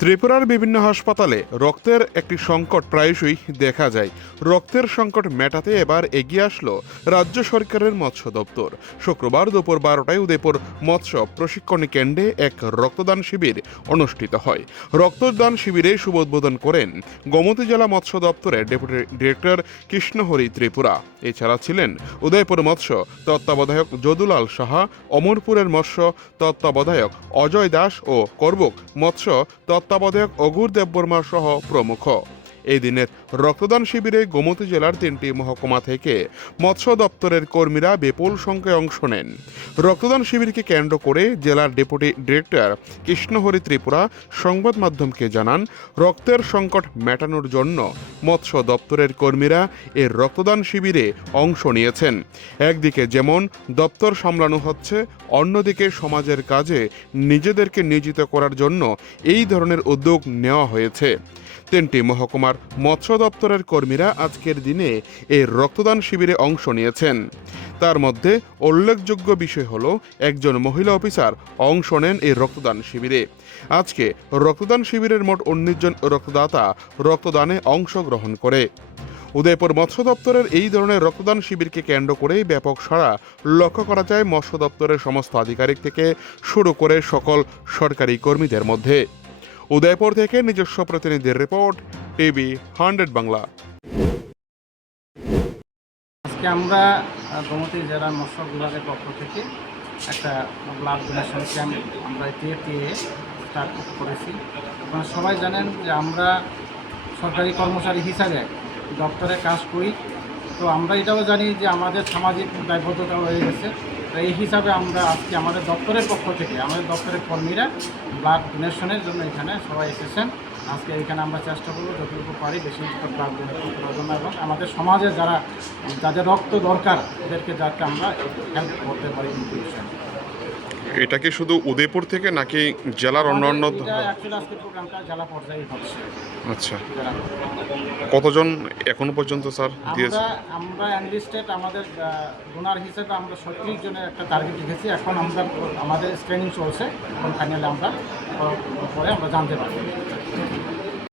ত্রিপুরার বিভিন্ন হাসপাতালে রক্তের একটি সংকট প্রায়শই দেখা যায়। রক্তের সংকট মেটাতে এবার এগিয়ে আসলো রাজ্য সরকারের মৎস্য দপ্তর। শুক্রবার দুপুর 12টায় উদয়পুর মৎস্য প্রশিক্ষণ কেন্দ্রে এক রক্তদান শিবির অনুষ্ঠিত হয়। রক্তদান শিবিরে শুভ উদ্বোধন করেন গোমতী জেলা মৎস্য দপ্তরের ডেপুটি ডিরেক্টর কৃষ্ণহরি ত্রিপুরা। এছাড়া ছিলেন উদয়পুর মৎস্য তত্ত্বাবধায়ক যদুলাল সাহা, অমরপুরের মৎস্য তত্ত্বাবধায়ক অজয় দাস ও করবুক মৎস্য তত্ত্বাবধায়ক অঘুর দেববর্মা সহ প্রমুখ। এই দিনের রক্তদান শিবিরে গোমতী জেলার 3টি মহকুমা থেকে মৎস্য দপ্তরের কর্মীরা বিপুল সংখ্যায় অংশ নেন। রক্তদান শিবিরকে কেন্দ্র করে জেলার ডেপুটি ডিরেক্টর কৃষ্ণহরি ত্রিপুরা সংবাদ মাধ্যমকে জানান, রক্তের সংকট মেটানোর জন্য মৎস্য দপ্তরের কর্মীরা এই রক্তদান শিবিরে অংশ নিয়েছেন। একদিকে যেমন দপ্তর সামলানো হচ্ছে, অন্যদিকে সমাজের কাজে নিজেদেরকে নিয়োজিত করার জন্য এই ধরনের উদ্যোগ নেওয়া হয়েছে। 3টি মহকুমার মৎস্য দপ্তরের কর্মীরা আজকের দিনে এই রক্তদান শিবিরে অংশ নিয়েছেন। তার মধ্যে উল্লেখযোগ্য বিষয় হল একজন মহিলা অফিসার অংশ নেন এই রক্তদান শিবিরে। আজকে রক্তদান শিবিরের মোট 19 জন রক্তদাতা রক্তদানে অংশগ্রহণ করে। উদয়পুর মৎস্য দপ্তরের এই ধরনের রক্তদান শিবিরকে কেন্দ্র করে ব্যাপক সাড়া লক্ষ্য করা যায় মৎস্য দপ্তরের সমস্ত আধিকারিক থেকে শুরু করে সকল সরকারি কর্মীদের মধ্যে। উদয়পুর থেকে নিজস্ব প্রতিনিধির রিপোর্ট, টিভি 100 বাংলা। আজকে আমরা গোমতী জেলা মৎস্য বিভাগের পক্ষ থেকে একটা ব্লাড ডোনেশন ক্যাম্প আমরা টিএপিএ স্টার্ট করেছি। আপনারা সবাই জানেন যে আমরা সরকারি কর্মচারী হিসাবে দপ্তরে কাজ করি, তো আমরা এটাও জানি যে আমাদের সামাজিক দায়বদ্ধতা রয়ে গেছে। তো এই হিসাবে আমরা আজকে আমাদের দপ্তরের পক্ষ থেকে আমাদের দপ্তরের কর্মীরা ব্লাড ডোনেশনের জন্য এখানে সবাই এসেছেন। আজকে এখানে আমরা চেষ্টা করবো যতটুকু পারি বেশি ব্লাড ডোনেশন করার জন্য, এবং আমাদের সমাজে যাদের রক্ত দরকার এদেরকে যাতে আমরা হেল্প করতে পারি। এটা কি শুধু উদয়পুর থেকে নাকি জেলার অন্যান্য? আজকে প্রোগ্রামটা জেলা পর্যায়ে হচ্ছে। আচ্ছা, কতজন এখনো পর্যন্ত স্যার দিয়েছে? আমরা এনলিস্টেড আমাদের ডোনার হিসেবে আমরা 36 জনের একটা টার্গেট রেখেছি। এখন আমাদের স্ক্রিনিং চলছে, এখন ফাইনালি আমরা পরে আমরা জানতে পারবো।